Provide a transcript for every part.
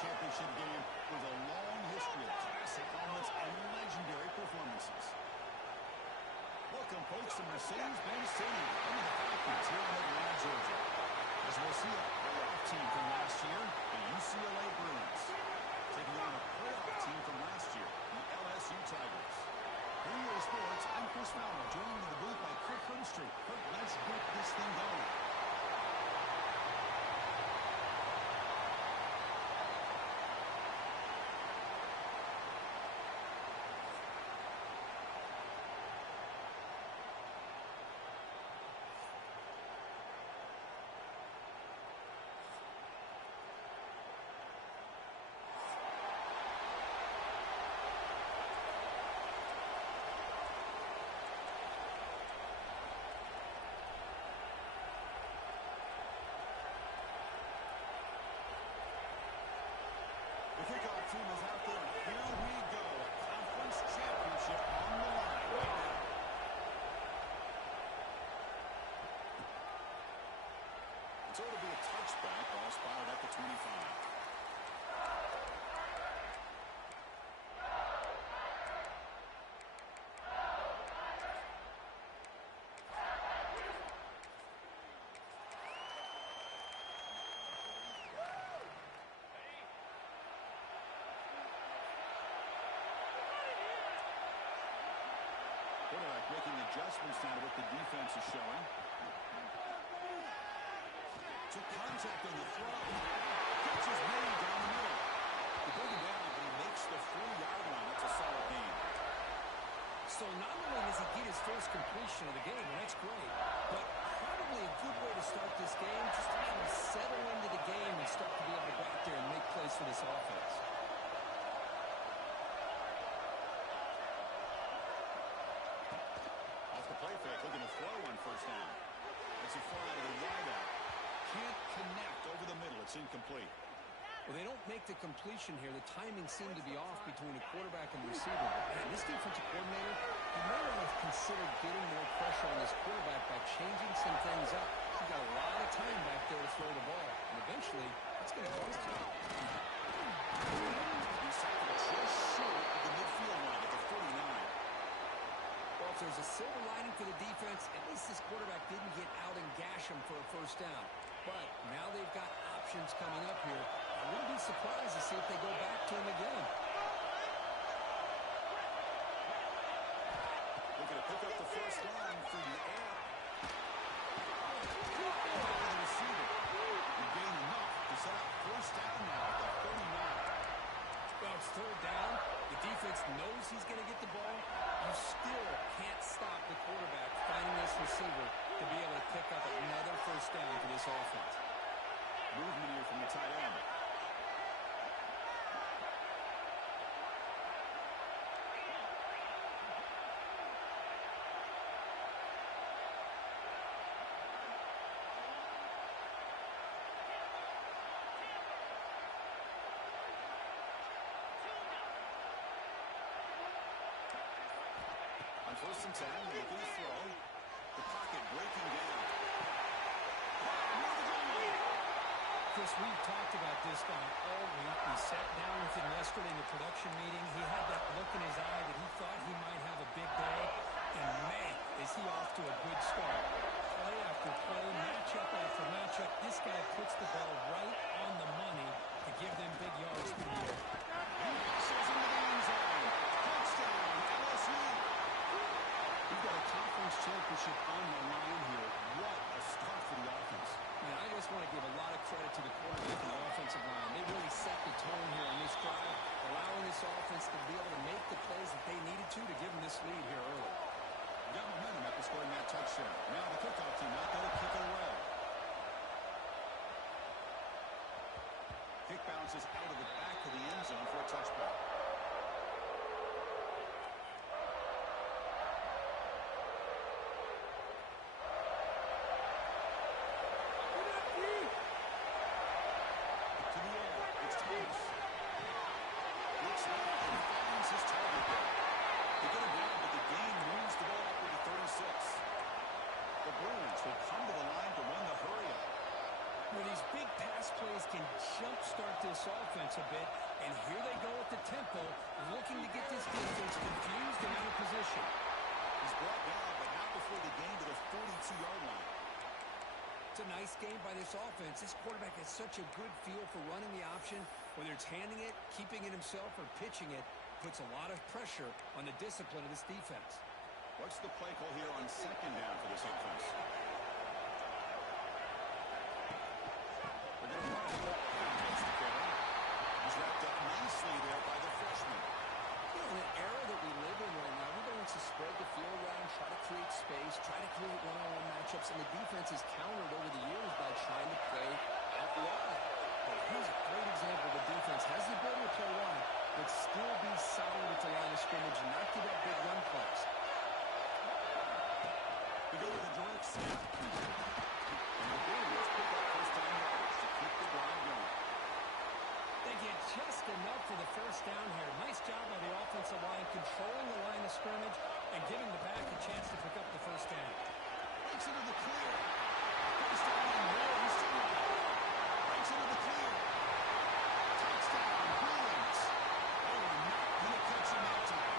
championship game with a long history of classic moments and legendary performances. Welcome, folks, to Mercedes-Benz Stadium, home of the Falcons here in Atlanta, Georgia. As we'll see a playoff team from last year, the UCLA Bruins, taking on a playoff team from last year, the LSU Tigers. Here are your sports. I'm Chris Fowler, joined in the booth by Kirk Herbstreit. Kirk, let's get this thing going. The kickoff team is out there. Here we go. A conference championship on the line right now. So it'll be a touchback. Ball spotted at the 25. Making adjustments now to what the defense is showing. Took contact on the throw. Catch is made down the middle. He broke him down, but he makes the 4-yard line. That's a solid gain. So not only does he get his first completion of the game, and that's great, but probably a good way to start this game, just to have him settle into the game and start to be able to go out there and make plays for this offense. Play fake, looking to throw on first down. It's a far out of the wideout. Can't connect over the middle. It's incomplete. Well, they don't make the completion here. The timing seemed to be off between the quarterback and the receiver. But, man, this defensive coordinator, he may want to consider getting more pressure on this quarterback by changing some things up. He's got a lot of time back there to throw the ball. And eventually, it's going to cost him. He's just short of the midfield line at the 49. Well, if there's a silver lining for the defense, at least this quarterback didn't get out and gash him for a first down. But now they've got options coming up here. I wouldn't be surprised to see if they go back to him again. Looking to pick up the first down through the air. The receiver. He gained enough to set up first down now at the 39. Well, it's third down. The defense knows he's going to get the ball. You still can't stop the quarterback finding this receiver to be able to pick up another first down for this offense. Movement here from the tight end. On first and 10, looking to throw. The pocket breaking down. Chris, we've talked about this guy all week. We sat down with him yesterday in the production meeting. He had that look in his eye that he thought he might have a big day. And, man, is he off to a good start. Play after play, matchup after matchup. This guy puts the ball right on the money to give them big yards through the air. He passes into the end zone. Touchdown, LSU. We've got a conference championship on the line here. What a start for the offense. Man, I just want to give a lot of credit to the quarterback and the offensive line. They really set the tone here on this drive, allowing this offense to be able to make the plays that they needed to give them this lead here early. Got momentum after scoring that touchdown. Now the kickoff team out there to kick it away. Kick bounces out of the back of the end zone for a touchback. These big pass plays can jumpstart this offense a bit, and here they go at the tempo, looking to get this defense confused and out of position. He's brought down, but not before they gain to the 42-yard line. It's a nice game by this offense. This quarterback has such a good feel for running the option, whether it's handing it, keeping it himself, or pitching it, puts a lot of pressure on the discipline of this defense. What's the play call here on second down for this offense? They're going to run the ball. Gets the carry. He's wrapped up nicely there by the freshman. You know, in an era that we live in right now, everybody wants to spread the field around, try to create space, try to create one-on-one matchups, and the defense has countered over the years by trying to play out wide. But here's a great example. The defense has the ability to play wide, but still be solid at the line of scrimmage and not give up big run plays. We go to the direct snap. And the Bulls pick up first down yardage to keep the drive going. They get just enough for the first down here. Nice job by the offensive line, controlling the line of scrimmage and giving the back a chance to pick up the first down. Breaks into the clear. First down and more. He's still on. Breaks into the clear. Touchdown, Bruins. They were not going to catch him that time.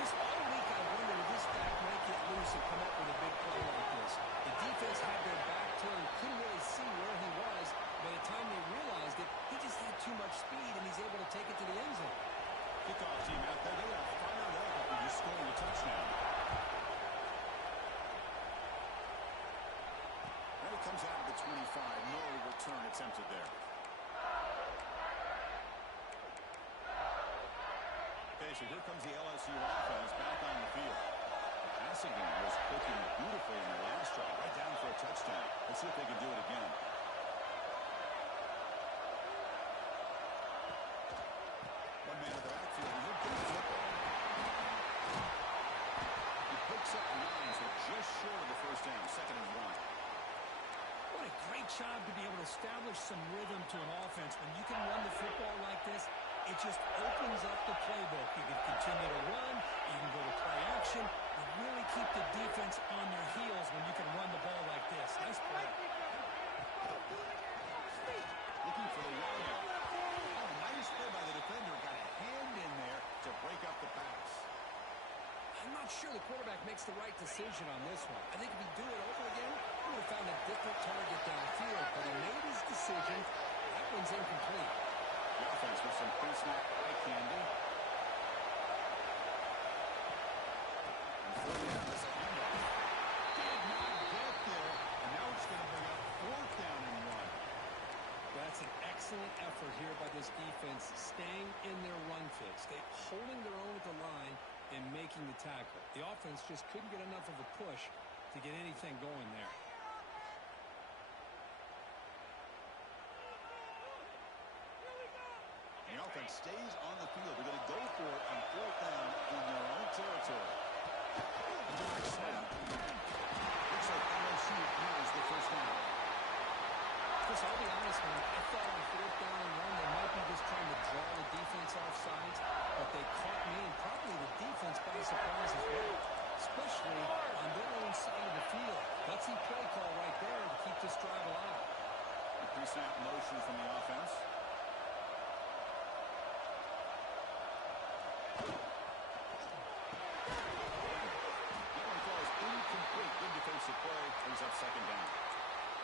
This all week I wondered if this back might get loose and come up with a big play like this. The defense had their back turned, couldn't really see where he was. By the time they realized it, he just had too much speed, and he's able to take it to the end zone. Kickoff team out there. They are fired up after just scoring a touchdown. And it comes out of the 25. No return attempted there. Okay, so here comes the LSU offense back on the field. The passing game was clicking beautifully in the last drive, right down for a touchdown. Let's see if they can do it again. One man in the backfield, and he'll get the football. He picks up 9, so just short of the first down, 2nd and 1. What a great job to be able to establish some rhythm to an offense. When you can run the football like this, it just opens up the playbook. You can continue to run, you can go to play action, and really keep the defense on their heels when you can run the ball like this. Nice play. Looking for the wideout. Oh, nice play by the defender. Got a hand in there to break up the pass. I'm not sure the quarterback makes the right decision on this one. I think if he'd do it over again, he would have found a different target downfield, but he made his decision. That one's incomplete. The offense with some pre-snap eye candy. And third down is a handoff. Did not get there, and now it's going to bring up 4th down and 1. That's an excellent effort here by this defense, staying in their run fits. They're holding their own at the line and making the tackle. The offense just couldn't get enough of a push to get anything going there. The offense stays on the field. They're going to go for it on 4th down in their own territory. Snap. Looks like LSU has the first down. Chris, I'll be honest, man. I thought on 4th down and 1, they might be just trying to draw the defense off sides, but they caught me and probably the defense by surprise as well, especially on their own side of the field. Gutsy play call right there to keep this drive alive. The pre-snap motion from the offense. That one falls incomplete. Good defensive play. Brings up 2nd down.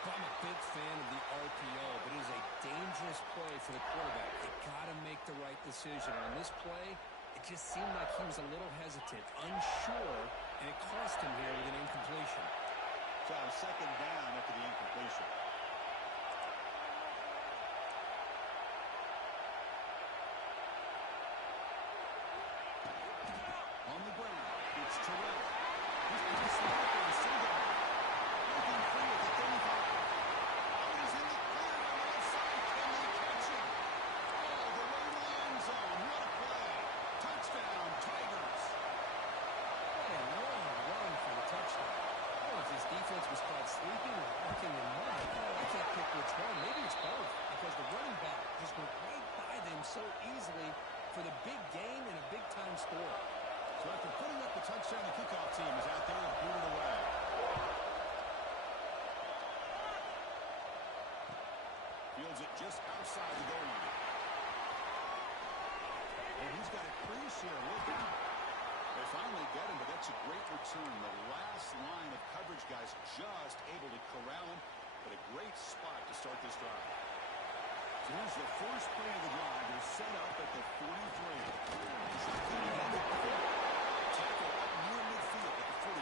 I'm a big fan of the RPO, but it is a dangerous play for the quarterback. They got to make the right decision. On this play, it just seemed like he was a little hesitant, unsure, and it cost him here with an incompletion. So 2nd down after the incompletion. On the ground, it's Terrell. He's pretty smart for the single. Looking free at the 35. He's in the clear on the left side. Can they catch him? Oh, the way to the end zone. What a play. Touchdown, Tigers. What a long run for the touchdown. I don't know if this defense was caught sleeping or walking in mud. I can't pick which one. Maybe it's both, because the running back just went right by them so easily for the big gain and a big-time score. So after putting up the touchdown, the kickoff team is out there and boot it away. Fields it just outside the goal line. And he's got it pretty sure with him. They finally get him, but that's a great return. The last line of coverage guys just able to corral him, but a great spot to start this drive. So here's the first play of the drive. They're set up at the 43. Tackle up near midfield at the 48.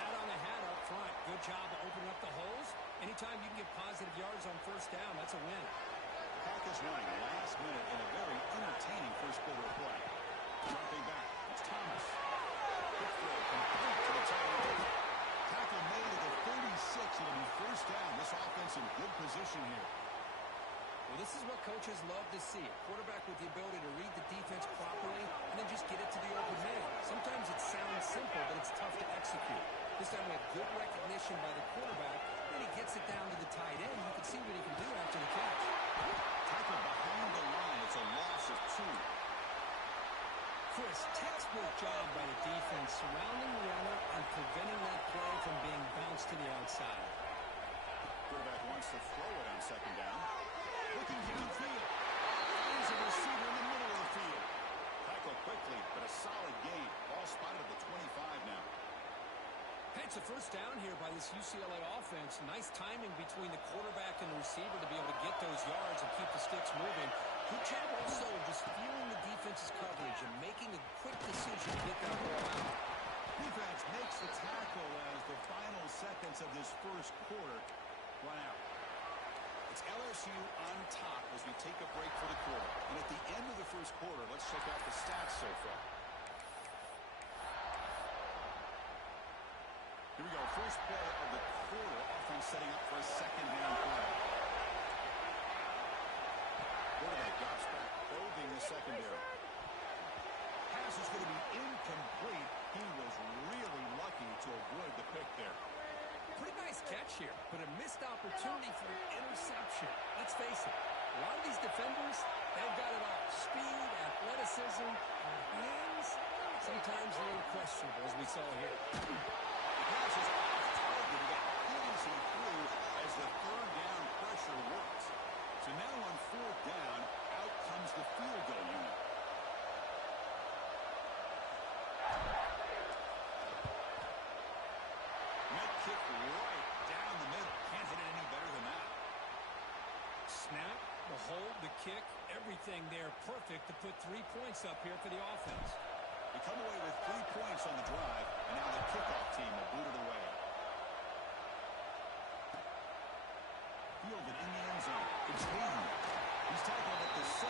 Hat on a hat up front. Good job of opening up the holes. Anytime you can get positive yards on first down, that's a win. Packers running last minute in a very entertaining first quarter of play. Dropping back, it's Thomas. Quick throw, complete to the tight end. Tackle made at the 36. It'll be first down. This offense in good position here. Well, this is what coaches love to see. A quarterback with the ability to read the defense properly and then just get it to the open man. Sometimes it sounds simple, but it's tough to execute. This time we have good recognition by the quarterback. Then he gets it down to the tight end. You can see what he can do after the catch. Tackle behind the line. It's a loss of 2. Chris, textbook job by the defense surrounding the runner and preventing that play from being bounced to the outside. Quarterback wants to throw it on second down. Looking downfield. Finds a receiver in the middle of the field. Tackle quickly, but a solid gain. Ball spotted at the 25 now. Hey, it's a first down here by this UCLA offense. Nice timing between the quarterback and the receiver to be able to get those yards and keep the sticks moving. Good job also of just feeling the defense's coverage and making a quick decision to get that ball out. Defense makes the tackle as the final seconds of this first quarter run out. It's LSU on top as we take a break for the quarter. And at the end of the first quarter, let's check out the stats so far. Here we go. First play of the quarter. Offense setting up for a second down play. Quarterback drops back, holding the secondary. Pass is going to be incomplete. He was really lucky to avoid the pick there. Pretty nice catch here, but a missed opportunity for an interception. Let's face it, a lot of these defenders, they've got it all. Speed, athleticism, hands, sometimes a little questionable, as we saw here. The pass is off target. He got easy through as the third down pressure works. So now on fourth down, out comes the field goal unit. Kick right down the middle. Can't hit it any better than that. Snap, the hold, the kick, everything there perfect to put 3 points up here for the offense. They come away with 3 points on the drive, and now the kickoff team will boot it away. Fielded in the end zone. It's Hayden. He's tackled at the 17,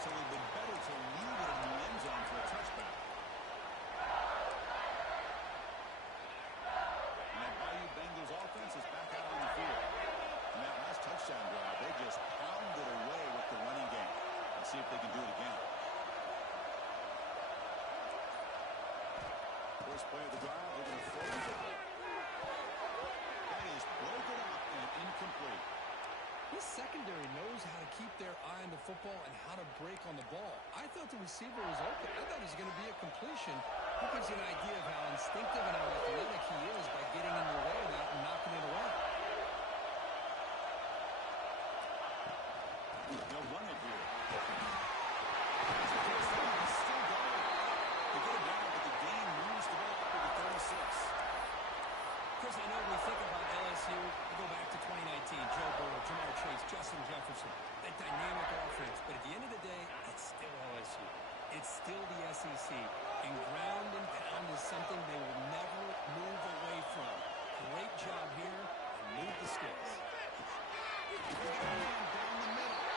so it would have been better to leave it in the end zone for a touchback. Bengals offense is back out on the field. And that last touchdown drive, they just pounded away with the running game. Let's see if they can do it again. First play of the drive, they're going to throw the football. That is broken up and incomplete. This secondary knows how to keep their eye on the football and how to break on the ball. I thought the receiver was open. I thought it was going to be a completion. It gives you an idea of how instinctive and how athletic he is by getting in the way of that and knocking it away. They'll run it here. He's still going. They get it down, but the game moves the ball up to the 36. Chris, I know we think about LSU. We go back to 2019. Joe Burrow, Jamar Chase, Justin Jefferson. That dynamic offense. But at the end of the day, it's still LSU. It's still the SEC. And ground and pound is something they will never move away from. Great job here and move the sticks. Down the middle.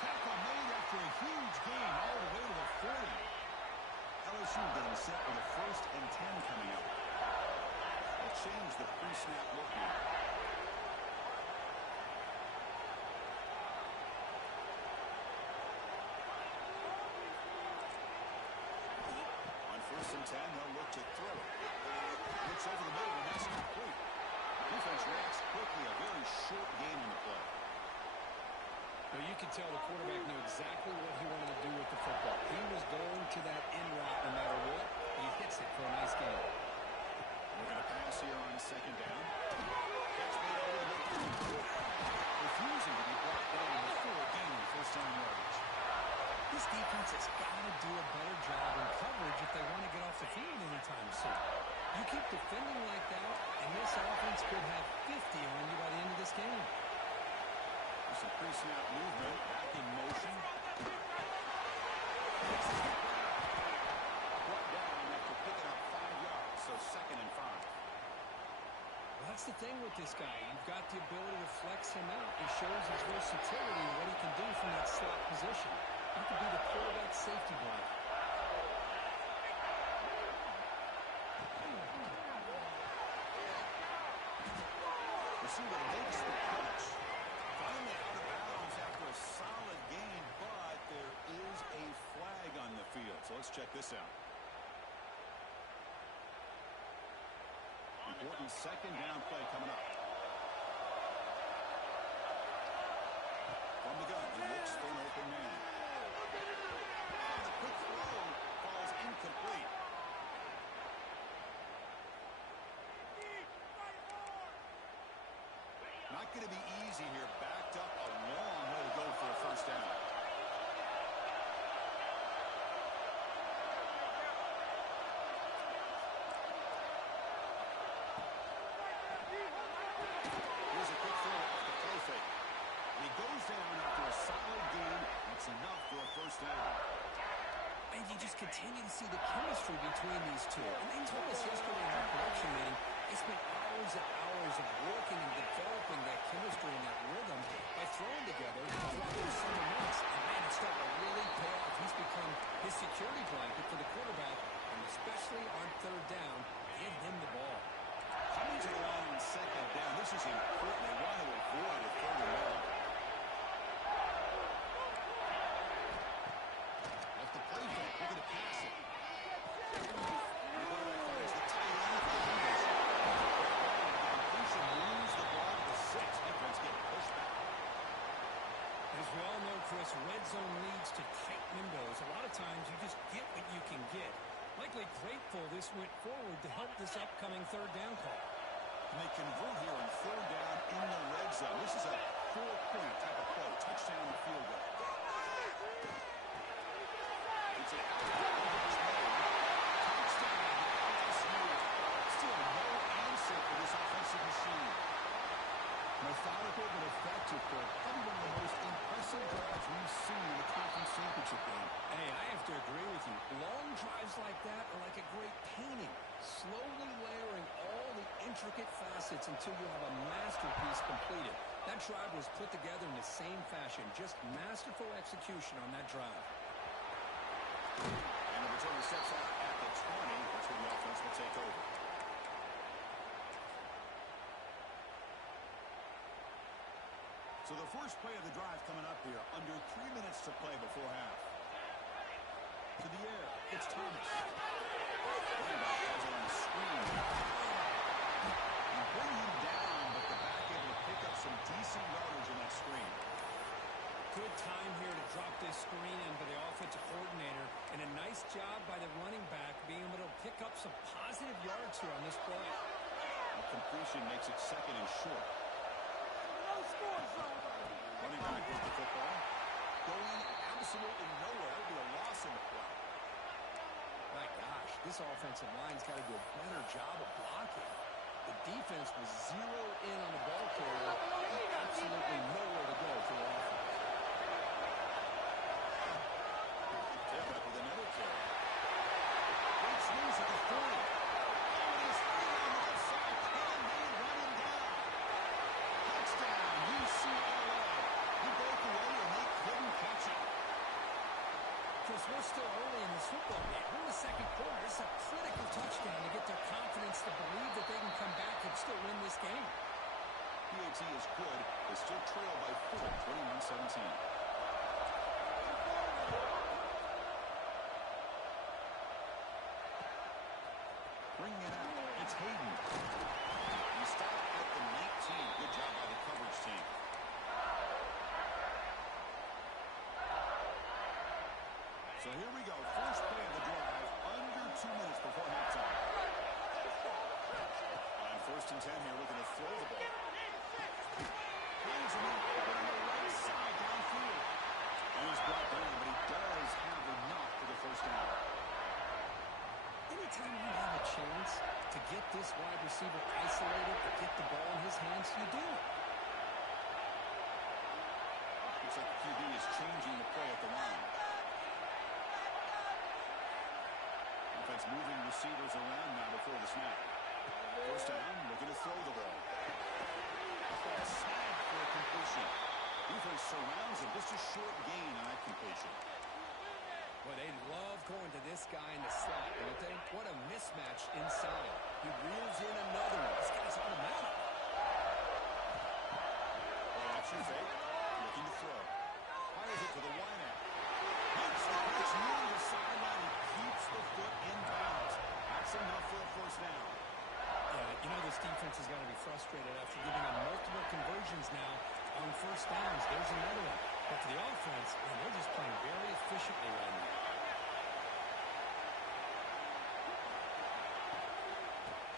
Tackle made after a huge gain all the way to the 40. LSU getting set with a 1st and 10 coming up. They'll change the pre-snap look here. On 1st and 10, they'll look to throw it. Looks over the middle, and that's complete. Defense reacts quickly. A very short gain on the play. Well, you can tell the quarterback knew exactly what he wanted to do with the football. He was going to that in route no matter what. He hits it for a nice gain. We're going to pass here on second down. Catch made over the middle. If you defense has got to do a better job in coverage if they want to get off the field anytime soon. You keep defending like that, and this offense could have 50 on you by the end of this game. There's some pre-snap movement, back in motion. Brought down after picking up 5 yards, so 2nd and 5. Well, that's the thing with this guy. You've got the ability to flex him out. He shows his versatility and what he can do from that slot position. He could be the quarterback safety blanket. Receiver makes the catch. Finally out of bounds after a solid gain, but there is a flag on the field. So let's check this out. Important 2nd down play coming up. From the gun, he looks for an open man. And the quick throw falls incomplete. Not going to be easy here. Backed up a long way to go for a 1st down. Here's a quick throw off the throw fake. He goes down after a solid gain. That's enough for a 1st down. And you just continue to see the chemistry between these two. And they told us yesterday in our production meeting, they spent hours and hours of working and developing that chemistry and that rhythm by throwing together throughout those summer months. And man, it's starting to really pay off. He's become his security blanket for the quarterback, and especially on 3rd down, give him the ball. Coming to the line on 2nd down. This is important. They want to avoid a 3rd and long. Left the play back. We're going to pass it. The quarterback finds the tight end for the conversion. Completion moves the ball to the 6. Defense getting pushed back. As we all know, Chris, red zone leads to tight windows. A lot of times you just get what you can get. Likely grateful this went forward to help this upcoming 3rd down call. And they convert here on 3rd down in the red zone. This is a 4-point type of play. Touchdown and field goal. It's an touchdown. LSU. Still no answer for this offensive machine. Methodical but effective play. Probably one of the most impressive drives we've seen in the conference championship game. Hey, I have to agree with you. Long drives like that are like a great painting. Slowly layering all the intricate facets until you have a masterpiece completed. That drive was put together in the same fashion. Just masterful execution on that drive. And the return steps out at the 20. That's when the offense will take over. So the first play of the drive coming up here. Under 3 minutes to play before half. To the air. It's Thomas. Running back has it on the screen. You bring him down, but the back able to pick up some decent yardage in that screen. Good time here to drop this screen in by the offensive coordinator. And a nice job by the running back being able to pick up some positive yards here on this play. The completion makes it 2nd and short. Running back with the football. Going absolutely nowhere. It'll be a loss in the play. My gosh, this offensive line's got to do a better job of blocking. The defense was zeroed in on the ball carrier and absolutely nowhere to go for the offense. Tailback with another carry. Great swings at the 40. Oh, and he's free on the left side. Can they run him down? Touchdown, UCLA. He broke away and they couldn't catch him. Chris, we're still early in this football game. We're in the 2nd quarter. It's a critical touchdown to get their confidence to believe that they can come back and still win this game. PAT is good. They still trail by 4, 21-17. Bringing it out. It's Hayden. He stopped at the 19. Good job by the coverage team. So here we go. First play of the drive. Under 2 minutes before halftime. On 1st and 10 here, looking to throw the ball. Hands him open on the right side downfield. And he's brought down, but he does have this wide receiver isolated to get the ball in his hands, you do it. Looks like the QB is changing the play at the line. Offense moving receivers around now before the snap. First down, looking to throw the ball. Snag for a completion. Defense surrounds him. Just a short gain on that completion. Well, they love going to this guy in the slot, don't they? What a mismatch inside. He reels in another one. This guy's automatic. Action fake. Looking to throw. Fires it to the wideout. Hits the pitch near the sideline. He keeps the foot in bounds. That's enough for a first down. Yeah, you know this defense has got to be frustrated after giving them multiple conversions now on first downs. There's another one. But for the offense, man, they're just playing very efficiently right now.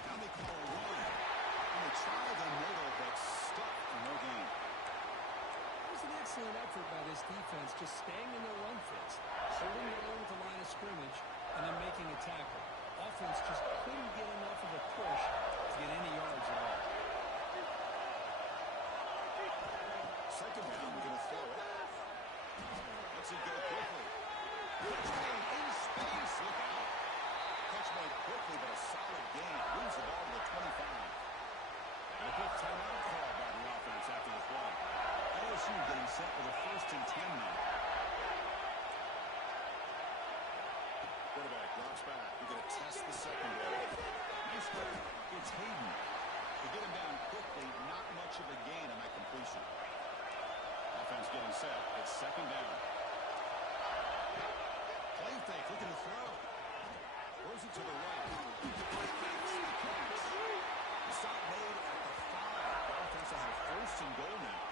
Now they call a run. And they try the middle, but stuck for no gain. It was an excellent effort by this defense, just staying in their run fits, holding their own at the line of scrimmage, and then making a tackle. Offense just couldn't get enough of a push to get any yards at all. Second down, we're going to throw it. Lets it go quickly. Catch made in space. Look out. Catch made quickly, but a solid gain. Moves the ball to the 25. And a quick timeout call by the offense after the play. LSU getting set for the 1st and 10 now. Quarterback drops back. We're going to test the secondary. Nice play. It's Hayden. They get him down quickly. Not much of a gain on that completion. Offense getting set. It's second down. Play fake. Looking to throw. Throws it to the right. The stop made at the 5. The offense will have 1st and goal now.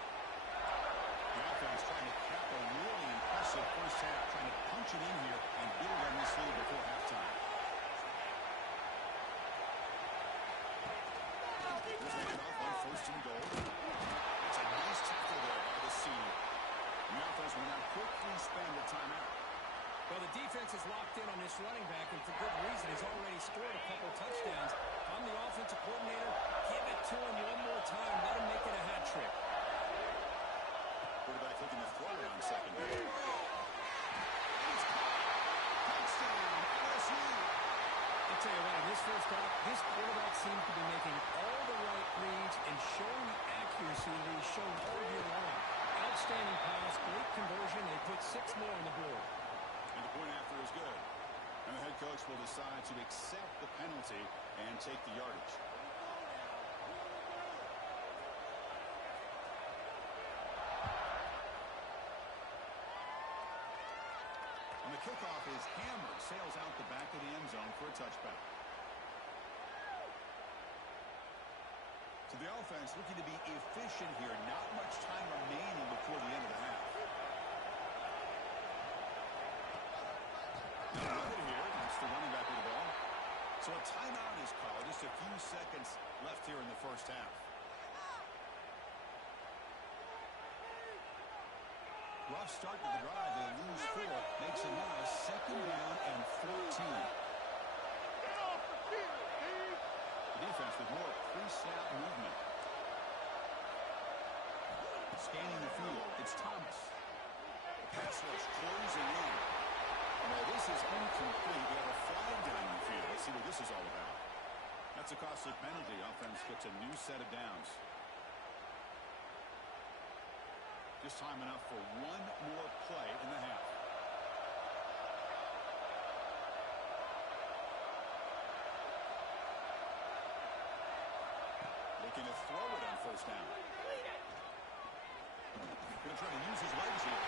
The offense trying to cap a really impressive first half. Trying to punch it in here and build on this lead before halftime. Here's the handoff on 1st and goal. It's a nice tackle there by the senior. The offense will now quickly spend a timeout. Well, the defense is locked in on this running back, and for good reason. He's already scored a couple touchdowns. If I'm the offensive coordinator, give it to him one more time. Let him make it a hat trick. Quarterback looking to throw it on second down. It's caught. Touchdown, LSU. I'll tell you what, in this first half, this quarterback seems to be making all the right reads and showing the accuracy that he's shown all year long. Outstanding pass, great conversion. They put 6 more on the board. And the point after is good. And the head coach will decide to accept the penalty and take the yardage. And the kickoff is hammered, sails out the back of the end zone for a touchback. So the offense looking to be efficient here. Not much time remaining before the end of the half. The running back with the ball. So a timeout is called. Just a few seconds left here in the first half. Rough start to the drive. They lose 4. Makes it now 2nd down and 14. The defense with more pre-snap movement. Scanning the field. It's Thomas. The pass rush closing in. Well, this is incomplete. We have a flag down in the field. Let's see what this is all about. That's a costly penalty. Offense gets a new set of downs. Just time enough for one more play in the half. Looking to throw it on 1st down. Going to try to use his legs here.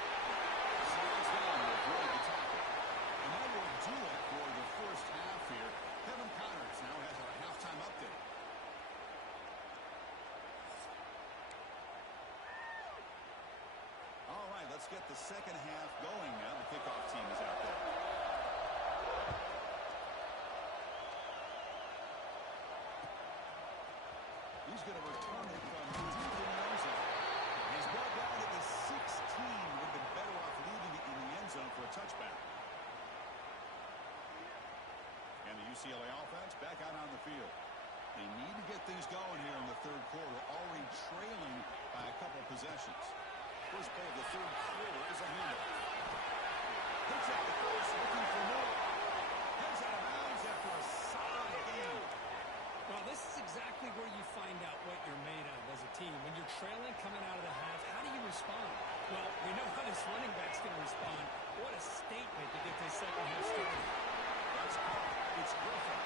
Slides down to avoid the tackle. And that will do it for the first half here. Kevin Connors now has our halftime update. All right, let's get the second half going now. The kickoff team is out there. He's going to return it from deep in the end zone. He's brought down at the 16. Would have been better off leaving it in the end zone for a touchback. And the UCLA offense back out on the field. They need to get things going here in the third quarter, already trailing by a couple possessions. First play of the third quarter is a handoff. Pitch out the course, looking for more. Heads out of bounds after a solid game. Well, this is exactly where you find out what you're made of as a team. When you're trailing coming out of the half, how do you respond? Well, we know how this running back's going to respond. What a statement to get this second half started. That's caught. It's Griffin.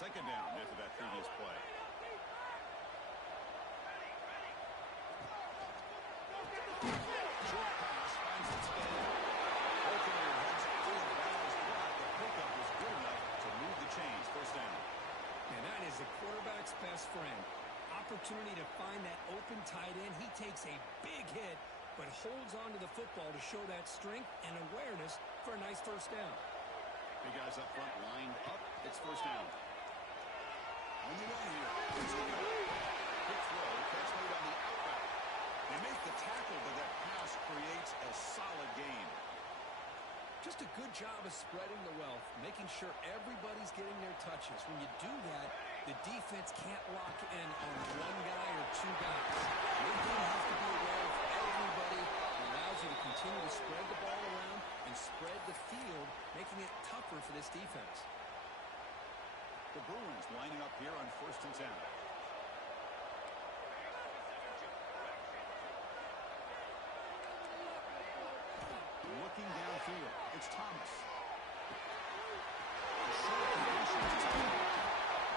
Second down after that previous play. Short pass finds its head. Ultimately heads out of bounds, but the pickup was good enough to move the chains. First down. And that is a quarterback's best friend. Opportunity to find that open tight end. He takes a big hit, but holds on to the football to show that strength and awareness for a nice first down. Big guys up front lined up. It's first down. On the run here. It's a go. Quick throw. Catch made on the out route. They make the tackle, but that pass creates a solid gain. Just a good job of spreading the wealth, making sure everybody's getting their touches. When you do that, the defense can't lock in on one guy or two guys. Your team has to be aware of everybody. It allows you to continue to spread the ball around and spread the field, making it tougher for this defense. The Bruins lining up here on 1st and 10. Looking downfield, it's Thomas. The short completion is Thomas.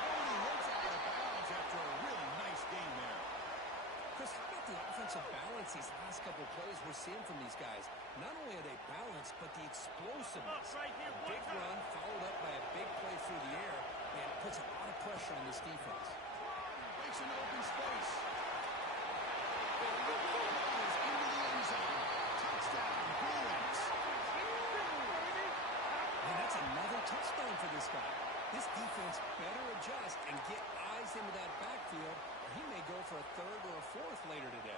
Oh, he heads out of bounds after a really nice game there. Chris, how about the offensive balance these last couple plays we're seeing from these guys? Not only are they balanced, but the explosiveness. A big run followed up by a big play through the air, and it puts a lot of pressure on this defense. Breaks into open space. The ball is into the end zone. Touchdown, Bruins. And that's another touchdown for this guy. This defense better adjust and get eyes into that backfield, or he may go for a third or a fourth later today.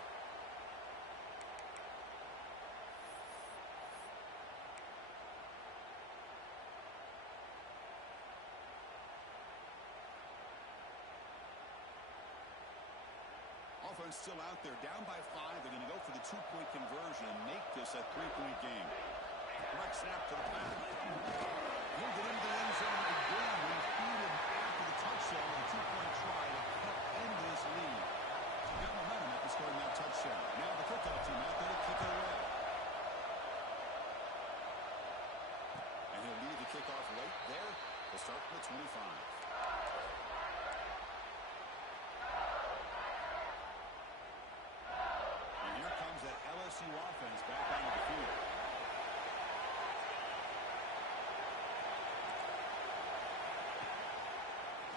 Offense still out there, down by 5. They're going to go for the 2-point conversion and make this a 3-point game. Direct snap to the back. He'll get into the end zone again. Repeated after the touchdown with a 2-point try to cut into this lead. Got momentum after scoring that touchdown. Now the kickoff team out there to kick it away. And he'll leave the kickoff late there to start from the 25. That LSU offense back onto the field.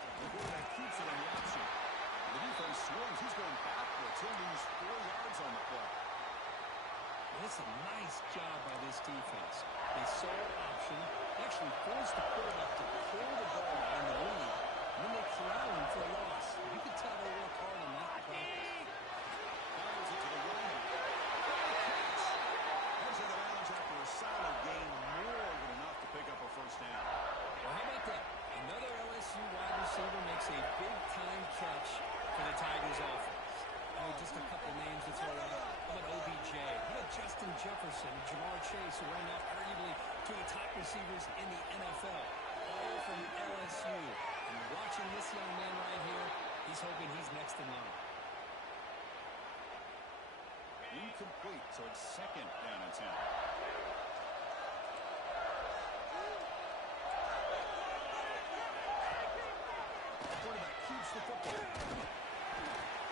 The quarterback keeps it on the option. The defense swarms. He's going backwards. He'll lose 4 yards on the play. It's a nice job by this defense. They saw option, actually forced the quarterback to pull the ball in the lead, and then they corral him for a loss. You can tell they work hard on that in practice. Fires it to the running back. Heads out of bounds after a solid game, more than enough to pick up a first down. Well, how about that? Another LSU wide receiver makes a big-time catch for the Tigers offense. Oh, just a couple names to throw out. How about OBJ? How about Justin Jefferson and Jamar Chase, who ran up arguably two of the top receivers in the NFL, all from LSU. And watching this young man right here, he's hoping he's next in line. Incomplete, so it's 2nd down and 10. Quarterback keeps the football.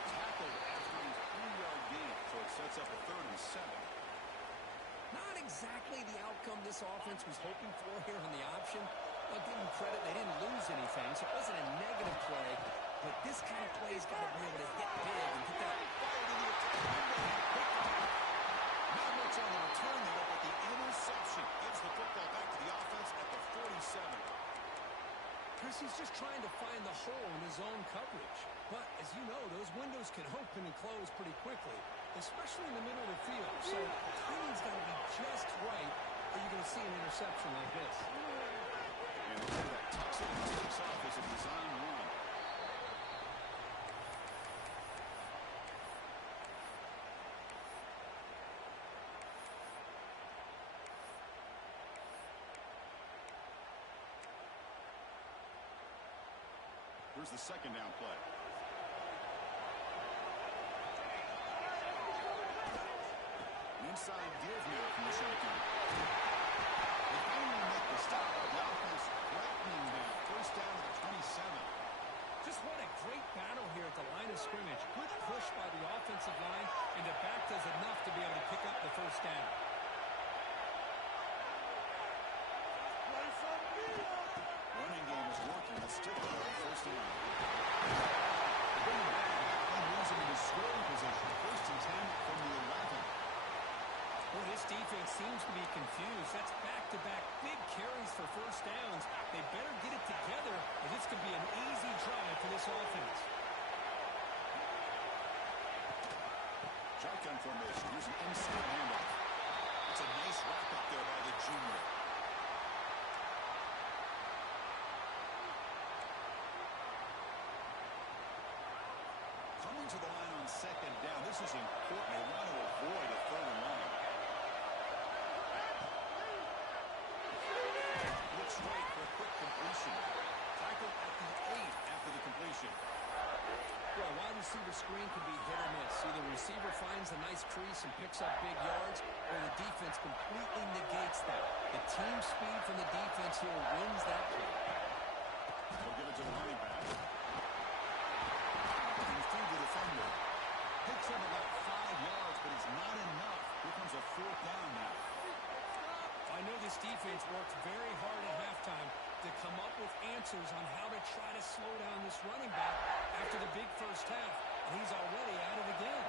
Tackled after a 3-yard gain, so it sets up a 3rd and 7. Not exactly the outcome this offense was hoping for here on the option. I'll give them credit, they didn't lose anything, so it wasn't a negative play. But this kind of play has got to be able to hit big and get that fired in the attack. Not much on the return there, but the interception gives the football back to the offense at the 47. Chris, Because he's just trying to find the hole in his own coverage. But, as you know, those windows can open and close pretty quickly, especially in the middle of the field. So, the timing's got to be just right, or you're going to see an interception like this. And the quarterback tucks it and takes off as a design run. Here's the second down play. An inside give now from the shotgun. They finally make the stop. The offense threatening them. First down to the 27. Just what a great battle here at the line of scrimmage. Good push by the offensive line, and the back does enough to be able to pick up the first down. Running game is working. Let's stick with it. First down. Bring it back. He moves him into scoring position. First and 10 from the 11. Well, this defense seems to be confused. That's back-to-back big carries for first downs. They better get it together, or this could be an easy drive for this offense. Shotgun formation. Here's an inside handoff. It's a nice wrap up there by the junior. Coming to the line on second down. This is important. They want to avoid a third and long. Looks right for a quick completion. Tackled at the 8 after the completion. Well, a wide receiver screen can be hit or miss. Either the receiver finds a nice crease and picks up big yards, or the defense completely negates that. The team speed from the defense here wins that play. They'll give it to the running back. And through the defender. Picks up about 5 yards, but it's not enough. Here comes a fourth down now. I know this defense worked very hard at halftime to come up with answers on how to try to slow down this running back after the big first half, and he's already at it again.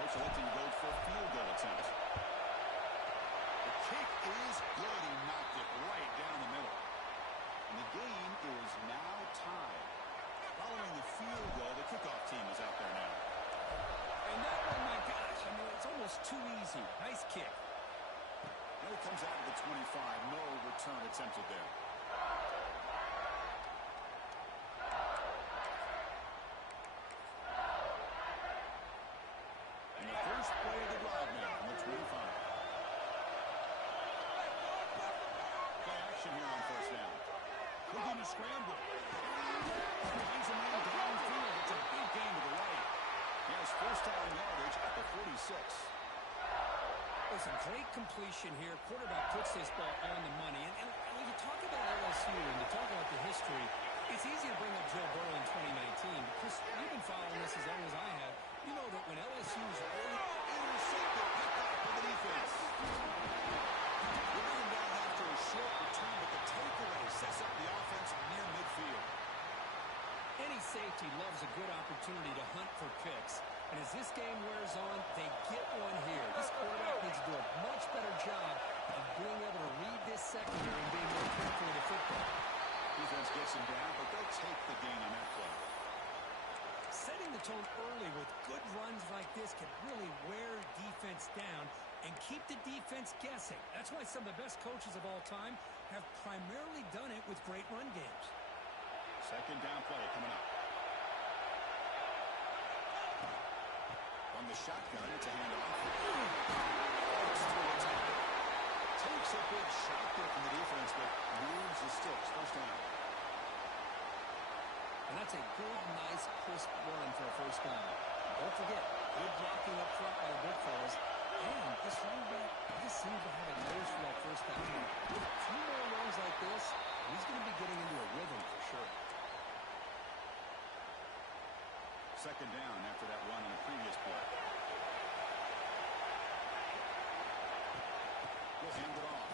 Coach electing to go for a field goal attempt. The kick is good. He knocked it right down the middle. And the game is now tied. Following the field goal, the kickoff team is out there now. And that one, my gosh, I mean, it's almost too easy. Nice kick. And it comes out of the 25. No return attempted there. And the first play of the drive now from the 25. Play action here on first down. Looking to scramble. Finds a man downfield. It's a big gain to the right. He has first down yardage at the 46. Listen, great completion here. Quarterback puts this ball on the money. And when you talk about LSU and you talk about the history, it's easy to bring up Joe Burrow in 2019. Chris, you've been following this as long as I have. You know that when LSU's really Intercepted, picked up for the defense. They bring him down after a short return, but the takeaway sets up the offense near midfield. any safety loves a good opportunity to hunt for picks. And as this game wears on, they get one here. This quarterback needs to do a much better job of being able to read this secondary and being more careful with the football. Defense gets him down, but they'll take the gain on that play. Setting the tone early with good runs like this can really wear defense down and keep the defense guessing. That's why some of the best coaches of all time have primarily done it with great run games. Second down play coming up. On the shotgun, it's a handoff. Takes a big shot there from the defense, but moves the sticks. First down. And that's a good, nice, crisp run for a first down. Don't forget, good blocking up front by the big fellas. And this running back just seems to have a nose for that first down. With a few more runs like this, he's going to be getting into a rhythm for sure. Second down after that run on the previous play. We'll hand it off.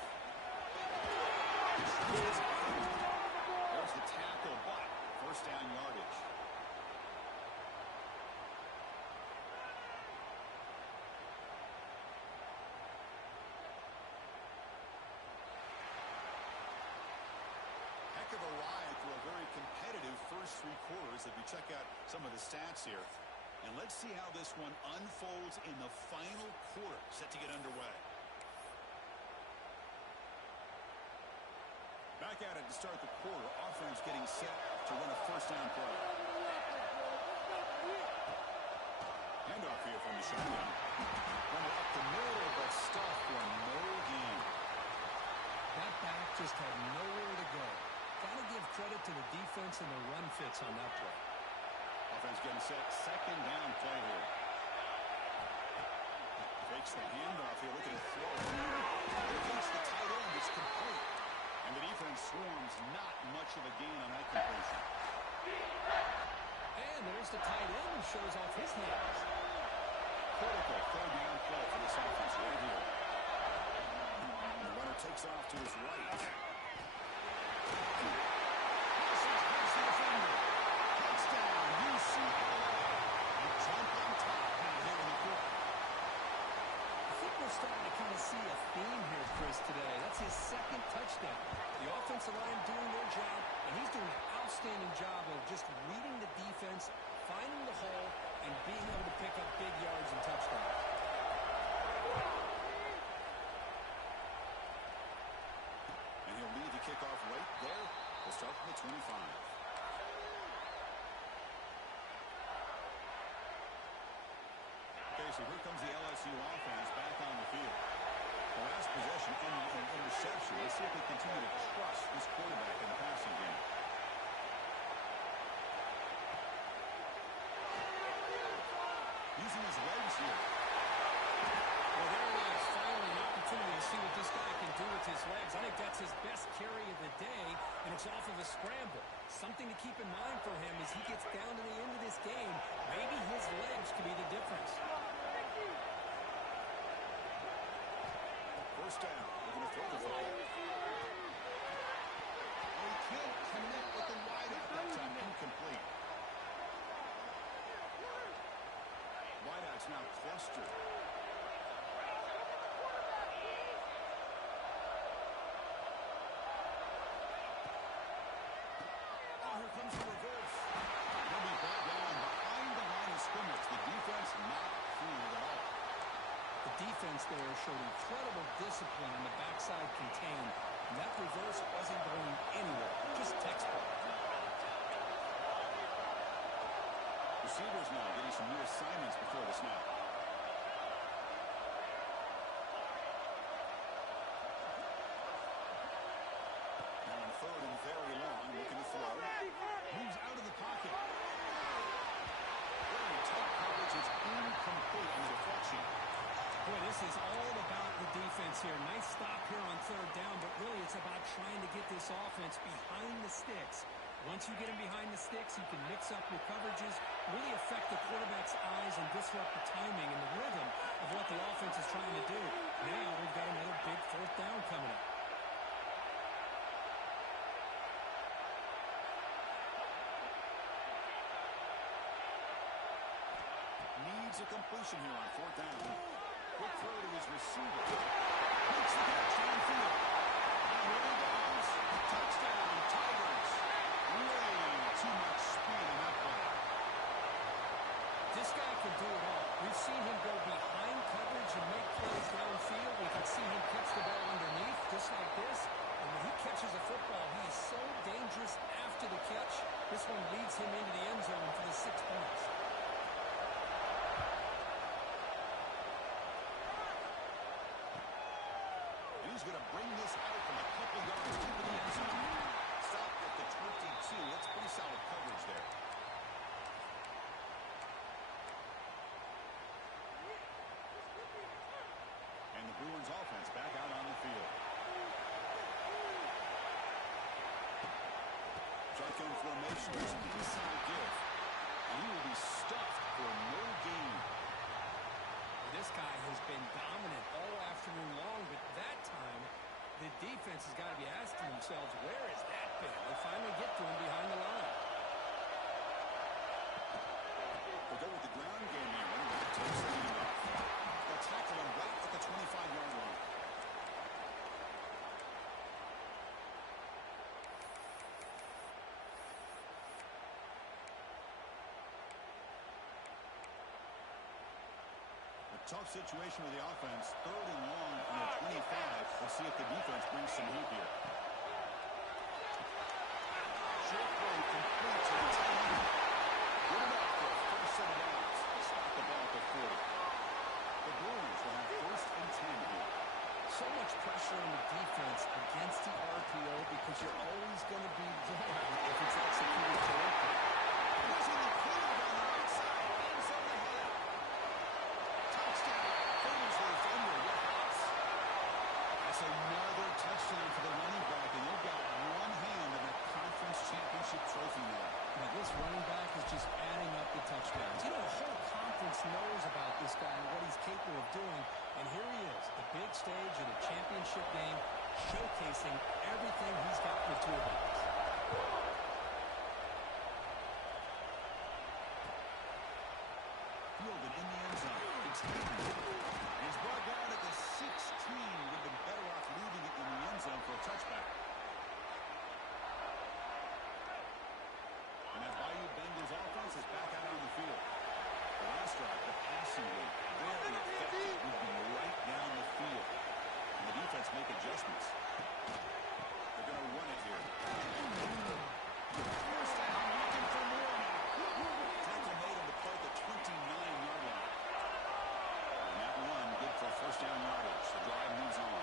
There's the tackle, but first down yardage. Heck of a ride for a very competitive first three quarters as we check out some of the stats here. And let's see how this one unfolds in the final quarter, set to get underway. Back at it to start the quarter. Offense getting set to run a first down play. Handoff here from the shotgun. Run it up the middle, but stuffed for no gain. That back just had nowhere to go. Got to give credit to the defense and the run fits on that play. Offense getting set. Second down play here. Fakes the handoff here. Looking to throw. Against the tight end. It's complete. And the defense swarms. Not much of a gain on that completion. And there's the tight end who shows off his hands. Critical third down play for this offense right here. And the runner takes off to his right. Touchdown, UCLA. You jump on top now here in the fourth. I think we're starting to kind of see a theme here, Chris, today. That's his second touchdown. The offensive line doing their job, and he's doing an outstanding job of just reading the defense, finding the hole, and being able to pick up big yards and touchdowns. And he'll lead the kickoff right there. We'll start from the 25. Okay, so here comes the LSU offense back on the field. The last possession ended in an interception. Let's see if they continue to trust this quarterback in the passing game. Using his legs here. Well, there it is. Finally, an opportunity to see what this guy can do with his legs. I think that's his best carry of the day, and it's off of a scramble. Something to keep in mind for him as he gets down to the end of this game. Maybe his legs could be the difference. First down. Looking to throw the football. He can't connect with the wideout that time. Incomplete. Wideout's now clustered. Oh, here comes the reverse. He'll be brought down behind the line of scrimmage. The defense not fooled at all. The defense there showed incredible discipline on the backside contained. And that reverse wasn't going anywhere. Just textbook. Receivers now getting some new assignments before the snap. Now on third and very long, looking to throw. Moves out of the pocket. Very tight coverage. It's incomplete on the deflection. Boy, this is all about the defense here. Nice stop here on third down, but really it's about trying to get this offense behind the sticks. Once you get him behind the sticks, you can mix up your coverages, really affect the quarterback's eyes and disrupt the timing and the rhythm of what the offense is trying to do. Now we've got another big fourth down coming up. Needs a completion here on fourth down. Quick throw to his receiver. Makes the catch downfield. And here he goes. Touchdown, Tigers. Way too much speed on that play. This guy can do it all. We've seen him go behind coverage and make plays downfield. We can see him catch the ball underneath, just like this. And when he catches a football, he is so dangerous after the catch. This one leads him into the end zone for the 6 points. He's going to bring this out from a couple yards into the end zone. Stopped at the 22. That's pretty solid coverage there. And the Bruins offense back out on the field. Shotgun formation. There's an inside give. And he will be stuffed for no gain. This guy has been dominant all afternoon long, but that time, the defense has got to be asking themselves, where has that been? They finally get to him behind the line. We'll go with the ground game here. Running back takes the handoff. They'll tackle him right at the 25-yard line. Tough situation with the offense. 3rd and long on the 25. We'll see if the defense brings some heat here. Short play complete to the 10. Good enough for a first set of downs. Stop the ball at the 40. The Brewers will have 1st and 10 here. So much pressure on the defense against the RPO because you're always going to be down if it's executed correctly. Using the corner down the right side. Ends on the head. Touchdown. Fingers the defender. What else? That's another touchdown for the running back, and they've got one hand in the conference championship trophy now. Now, this running back is just adding up the touchdowns. You know, the whole conference knows about this guy and what he's capable of doing. And here he is, the big stage of the championship game, showcasing everything he's got in the toolbox. Fielded in the end zone. It's Hayden. He's brought down at the 16. Would have been better off leaving it in the end zone for a touchback. And that Bayou Bengals offense is back out on the field. The last drive, the passing game, very effective, moving right down the field. And the defense make adjustments. They're going to run it here. First down, looking for more now. Tackle made on the play at the 29-yard line. And that run good for first down yardage. The drive moves on.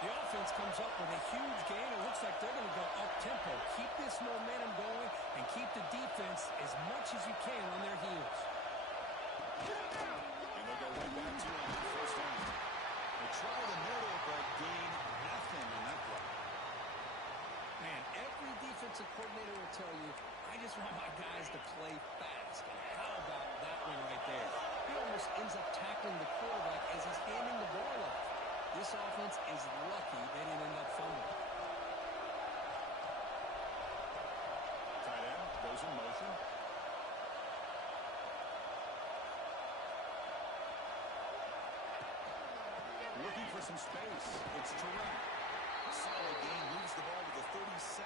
The offense comes up with a huge gain. It looks like they're going to go up-tempo. Keep this momentum going and keep the defense as much as you can on their heels. And they'll go right back to it on that first down. They try the middle, but gain nothing on that play. Man, every defensive coordinator will tell you, I just want my guys to play fast. And how about that one right there? He almost ends up tackling the quarterback as he's handing the ball off. This offense is lucky they didn't end up fumbling. Tight end goes in motion. Looking for some space. It's Terrell. Solid gain, moves the ball to the 37.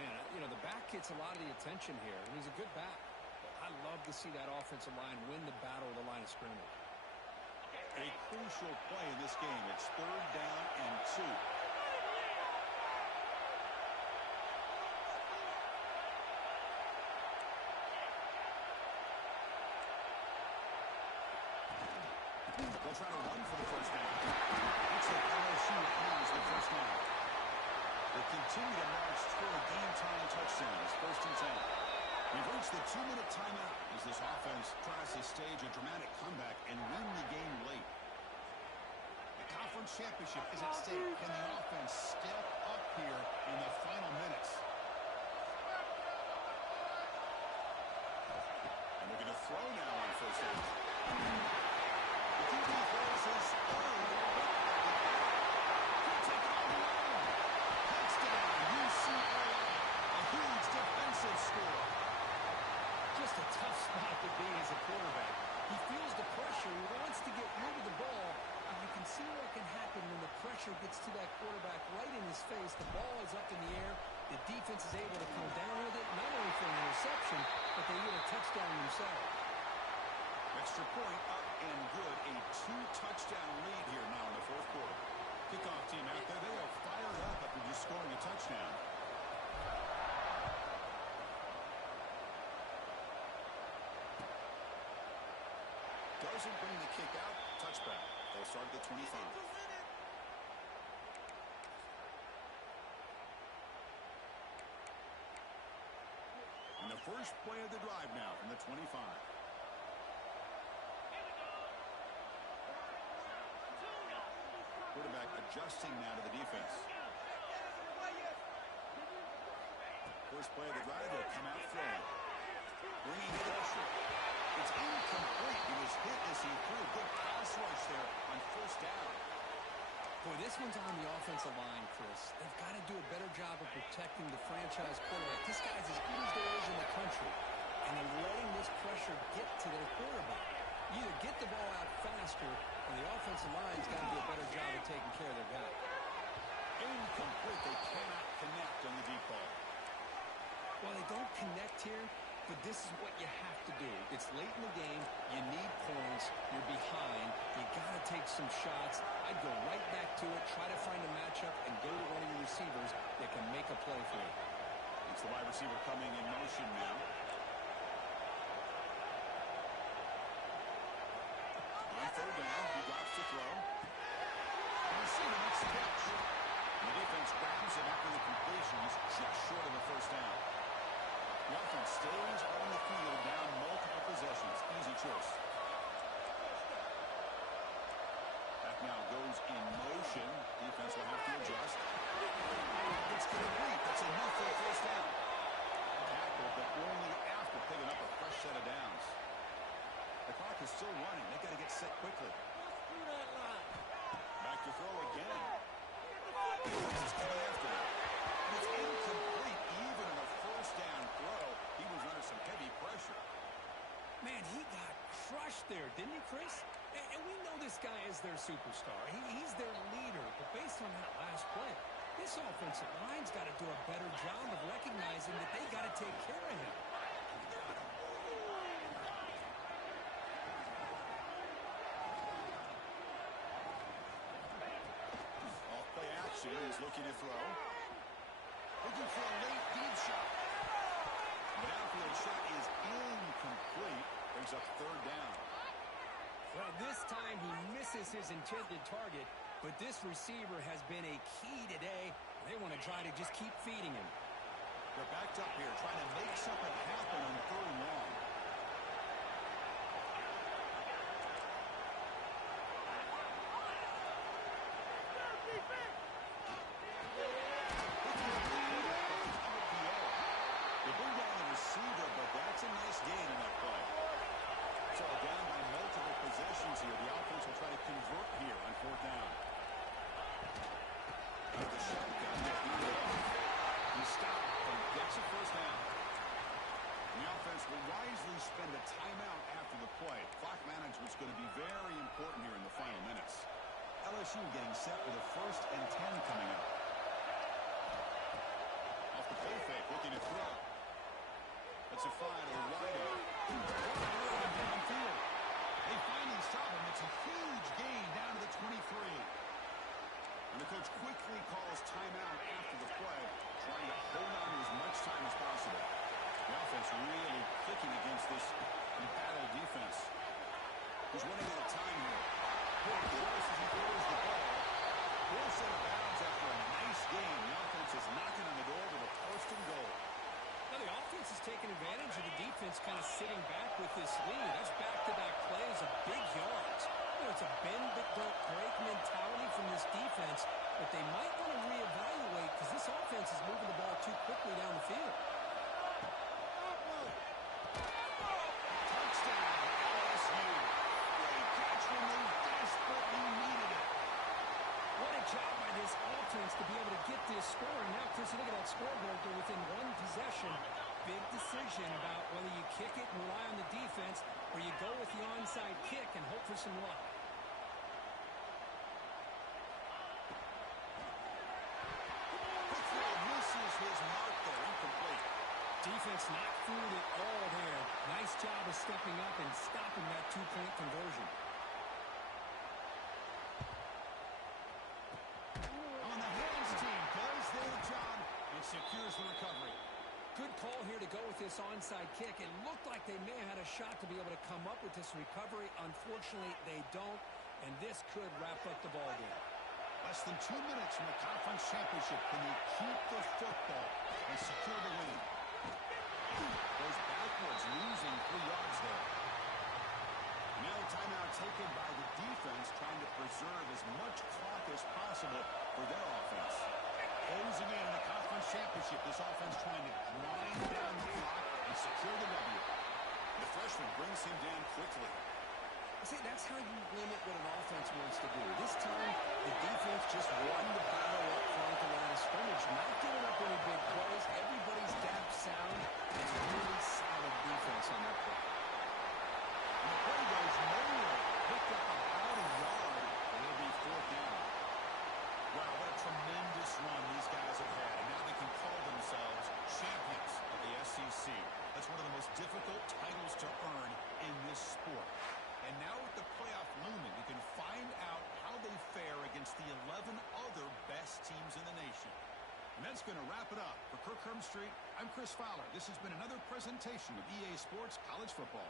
Man, you know, the back gets a lot of the attention here, and he's a good back. But I love to see that offensive line win the battle of the line of scrimmage. A crucial play in this game. It's 3rd down and 2. They'll try to run for the first down. Looks like LSU has the first down. They continue to march toward a game-time touchdown. It's 1st and 10. We've reached the 2-minute timeout as this offense tries to stage a dramatic comeback and win the game late. The conference championship is at stake. Can the offense step up here in the final minutes? And they're going to throw now on first down. The QB throws his 3rd. He'll take it all the way. Touchdown, UCLA. A huge defensive score. Just a tough spot to be as a quarterback. He feels the pressure. He wants to get rid of the ball. And you can see what can happen when the pressure gets to that quarterback right in his face. The ball is up in the air. The defense is able to come down with it, not only for an interception, but they get a touchdown themselves. Extra point up and good. A 2-touchdown lead here now in the 4th quarter. Kickoff team out there. They are fired up after just scoring a touchdown. Doesn't bring the kick out. Touchback. They'll start at the 25. And the first play of the drive now from the 25. Quarterback adjusting now to the defense. First play of the drive, they'll come out throwing. Bringing pressure. It's incomplete. He was hit as he threw a good pass rush there on first down. Boy, this one's on the offensive line, Chris. They've got to do a better job of protecting the franchise quarterback. This guy's as good as there is in the country, and they're letting this pressure get to their quarterback. You either get the ball out faster, or the offensive line's got to do a better job of taking care of their guy. Incomplete. They cannot connect on the deep ball. While they don't connect here, but this is what you have to do. It's late in the game. You need points. You're behind. You got to take some shots. I'd go right back to it, try to find a matchup, and go to one of your receivers that can make a play for you. It's the wide receiver coming in motion now. On third down, he drops to throw. The receiver makes the catch. The defense grabs him after the completion. He's just short of the first down. The offense stays on the field down multiple possessions. Easy choice. Back now goes in motion. Defense will have to adjust. It's complete. That's enough for a first down. Tackle, but only after picking up a fresh set of downs. The clock is still running. They've got to get set quickly. Back to throw again. This is coming after him. It's incomplete. Even in a first down throw, he was under some heavy pressure. Man, he got crushed there, didn't he, Chris? And we know this guy is their superstar. He's their leader. But based on that last play, this offensive line's got to do a better job of recognizing that they got to take care of him. Off-play action. He's looking to throw. Looking for a late deep shot. The downfield shot is incomplete. Brings up third down. Well, this time he misses his intended target, but this receiver has been a key today. They want to try to just keep feeding him. They're backed up here, trying to make something happen on third and long. They bring down the receiver, but that's a nice gain in that play. So down by multiple possessions here. The offense will try to convert here on fourth down. Out of the shotgun, he stopped and gets a first down. The offense will wisely spend a timeout after the play. Clock management's going to be very important here in the final minutes. LSU getting set with a 1st and 10 coming up. Off the play fake, looking to throw. That's a fly to the wideout. Downfield. They finally stop him. It's a huge gain down to the 23. And the coach quickly calls timeout after the play, trying to hold on to as much time as possible. The offense really clicking against this embattled defense. He's running out of time here. Poor close as he throws the ball. Full set of bounds after a nice game. The offense is knocking on the door with a first and goal. Now, the offense is taking advantage of the defense kind of sitting back with this lead. That's back-to-back plays of big yards. You know, it's a bend-but-don't-break mentality from this defense, but they might want to reevaluate because this offense is moving the ball too quickly down the field. Touchdown, LSU. Great catch when they desperately needed it. What a job by this offense to be able to get this score. And now, Chris, look at that scoreboard. They're within one possession. Big decision about whether you kick it and rely on the defense or you go with the onside kick and hope for some luck. Pickford misses his mark there. Incomplete. Defense not fooled at all there. Nice job of stepping up and stopping that two-point conversion. On the hands team, does their job and secures the recovery. Good call here to go with this onside kick. It looked like they may have had a shot to be able to come up with this recovery. Unfortunately, they don't, and this could wrap up the ball game. Less than 2 minutes from the conference championship. Can they keep the football and secure the win? Goes backwards, losing 3 yards there. Now a timeout taken by the defense, trying to preserve as much clock as possible for their offense. Closing in the conference championship, this offense trying to grind down the clock and secure the W. The freshman brings him down quickly. See, that's how you limit what an offense wants to do. This time, the defense just won the battle up front at the line of scrimmage, not giving up any big plays. Everybody's gap sound. It's really solid defense on that play. And the play goes nowhere. Picked up about a yard, and it'll be fourth down. Wow, what a tremendous run these guys have had. And now they can call themselves champions of the SEC. A That's one of the most difficult titles to earn in this sport. And now with the playoff looming, we can find out how they fare against the 11 other best teams in the nation. And that's going to wrap it up. For Kirk Street, I'm Chris Fowler. This has been another presentation of EA Sports College Football.